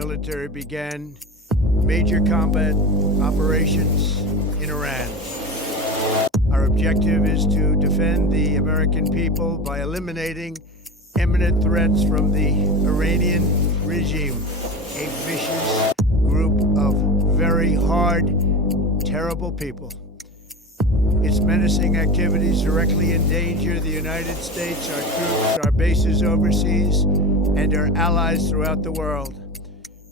military began major combat operations in Iran. Our objective is to defend the American people by eliminating imminent threats from the Iranian regime, a vicious group of very hard, terrible people. Its menacing activities directly endanger the United States, our troops, our bases overseas, and our allies throughout the world.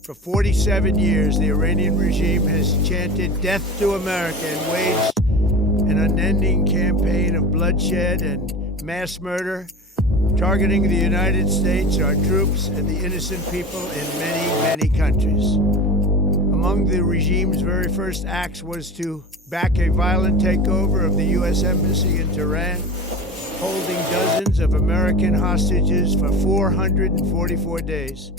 For 47 years, the Iranian regime has chanted death to America and waged an unending campaign of bloodshed and mass murder, targeting the United States, our troops, and the innocent people in many, many countries. Among the regime's very first acts was to back a violent takeover of the U.S. Embassy in Tehran, holding dozens of American hostages for 444 days.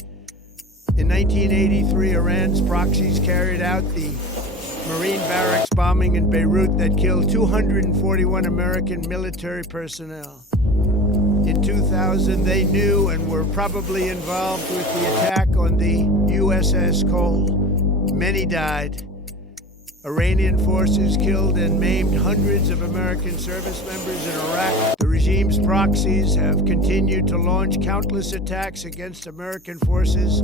In 1983, Iran's proxies carried out the Marine barracks bombing in Beirut that killed 241 American military personnel. In 2000, they knew and were probably involved with the attack on the USS Cole. Many died. Iranian forces killed and maimed hundreds of American service members in Iraq. The regime's proxies have continued to launch countless attacks against American forces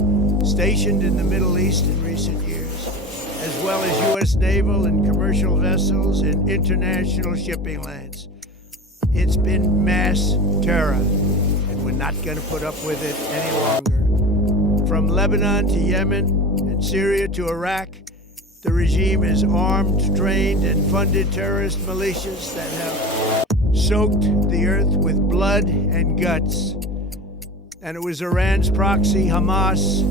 stationed in the Middle East in recent years, as well as U.S. naval and commercial vessels in international shipping lanes. It's been mass terror, and we're not going to put up with it any longer. From Lebanon to Yemen and Syria to Iraq, the regime has armed, trained, and funded terrorist militias that have soaked the earth with blood and guts. And it was Iran's proxy, Hamas,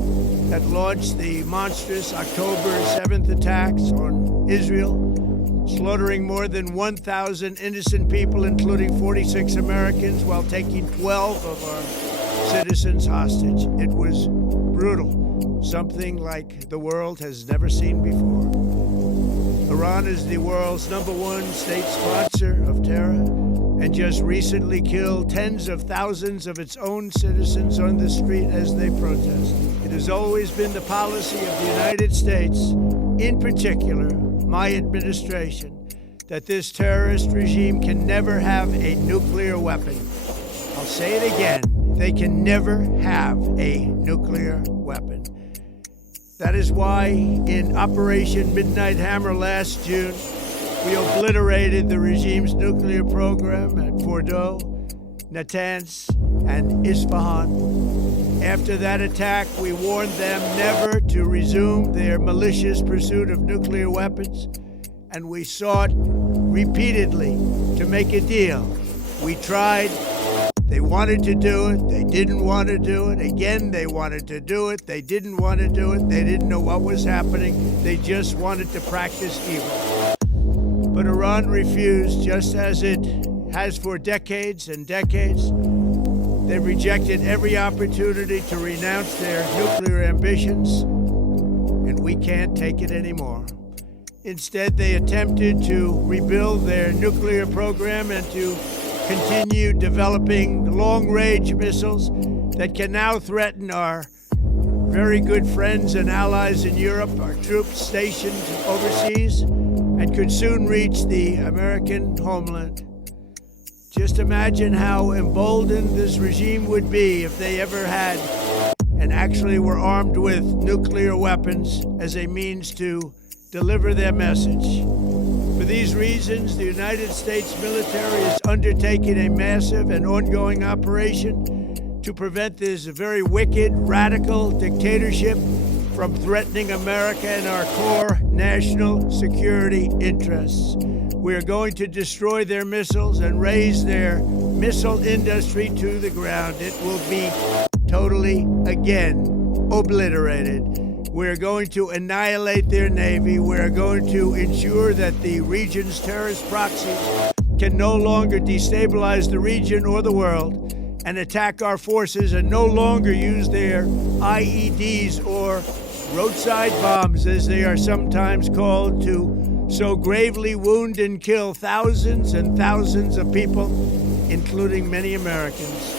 that launched the monstrous October 7th attacks on Israel, slaughtering more than 1,000 innocent people, including 46 Americans, while taking 12 of our citizens hostage. It was brutal, something like the world has never seen before. Iran is the world's #1 state sponsor of terror and just recently killed tens of thousands of its own citizens on the street as they protest. It has always been the policy of the United States, in particular my administration, that this terrorist regime can never have a nuclear weapon. I'll say it again, they can never have a nuclear weapon. That is why in Operation Midnight Hammer last June, we obliterated the regime's nuclear program at Fordow, Natanz, and Isfahan. After that attack, we warned them never to resume their malicious pursuit of nuclear weapons, and we sought repeatedly to make a deal. We tried. They wanted to do it. They didn't want to do it. Again, they wanted to do it. They didn't want to do it. They didn't know what was happening. They just wanted to practice evil. But Iran refused, just as it has for decades and decades. They've rejected every opportunity to renounce their nuclear ambitions, and we can't take it anymore. Instead, they attempted to rebuild their nuclear program and to continue developing long-range missiles that can now threaten our very good friends and allies in Europe, our troops stationed overseas, and could soon reach the American homeland. Just imagine how emboldened this regime would be if they ever had and actually were armed with nuclear weapons as a means to deliver their message. For these reasons, the United States military is undertaking a massive and ongoing operation to prevent this very wicked, radical dictatorship from threatening America and our core national security interests. We are going to destroy their missiles and raise their missile industry to the ground. It will be totally, again, obliterated. We're going to annihilate their Navy. We're going to ensure that the region's terrorist proxies can no longer destabilize the region or the world and attack our forces and no longer use their IEDs or roadside bombs, as they are sometimes called, to so gravely wound and kill thousands and thousands of people, including many Americans.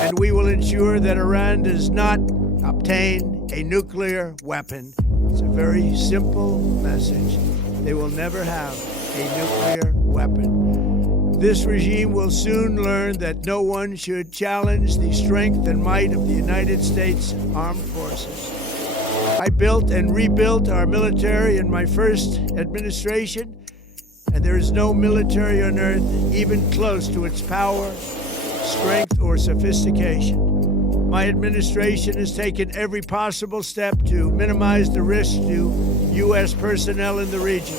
And we will ensure that Iran does not obtain a nuclear weapon. It's a very simple message. They will never have a nuclear weapon. This regime will soon learn that no one should challenge the strength and might of the United States Armed Forces. I built and rebuilt our military in my first administration, and there is no military on earth even close to its power, strength, or sophistication. My administration has taken every possible step to minimize the risk to U.S. personnel in the region.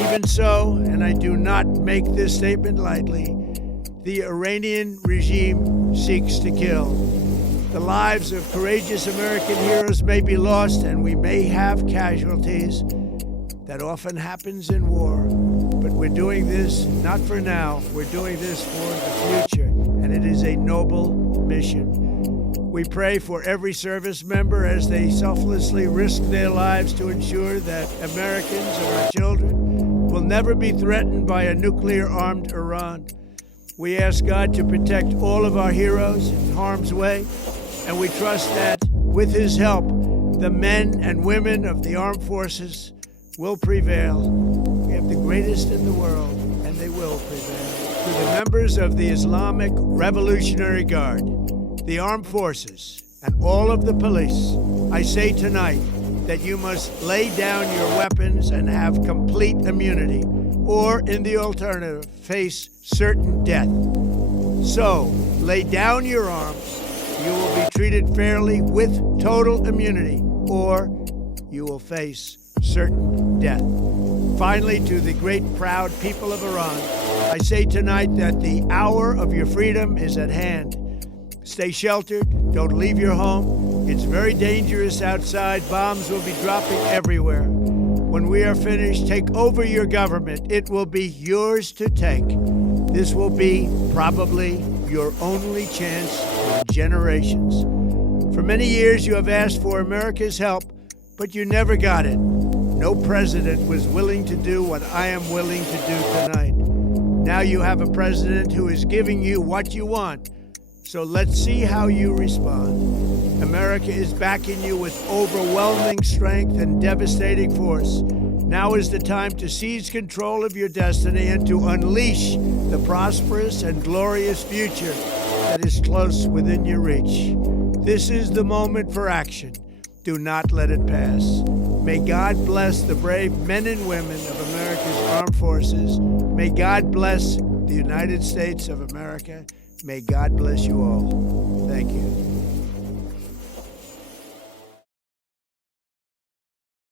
Even so, and I do not make this statement lightly, the Iranian regime seeks to kill. The lives of courageous American heroes may be lost, and we may have casualties. That often happens in war. But we're doing this not for now. We're doing this for the future, and it is a noble mission. We pray for every service member as they selflessly risk their lives to ensure that Americans and our children will never be threatened by a nuclear-armed Iran. We ask God to protect all of our heroes in harm's way, and we trust that, with His help, the men and women of the armed forces will prevail. We have the greatest in the world, and they will prevail. To the members of the Islamic Revolutionary Guard, the armed forces, and all of the police, I say tonight that you must lay down your weapons and have complete immunity, or, in the alternative, face certain death. So, lay down your arms. You will be treated fairly with total immunity, or you will face certain death. Finally, to the great proud people of Iran, I say tonight that the hour of your freedom is at hand. Stay sheltered. Don't leave your home. It's very dangerous outside. Bombs will be dropping everywhere. When we are finished, take over your government. It will be yours to take. This will be probably your only chance in generations. For many years, you have asked for America's help, but you never got it. No president was willing to do what I am willing to do tonight. Now you have a president who is giving you what you want. So let's see how you respond. America is backing you with overwhelming strength and devastating force. Now is the time to seize control of your destiny and to unleash the prosperous and glorious future that is close within your reach. This is the moment for action. Do not let it pass. May God bless the brave men and women of America's armed forces. May God bless the United States of America. May God bless you all. Thank you.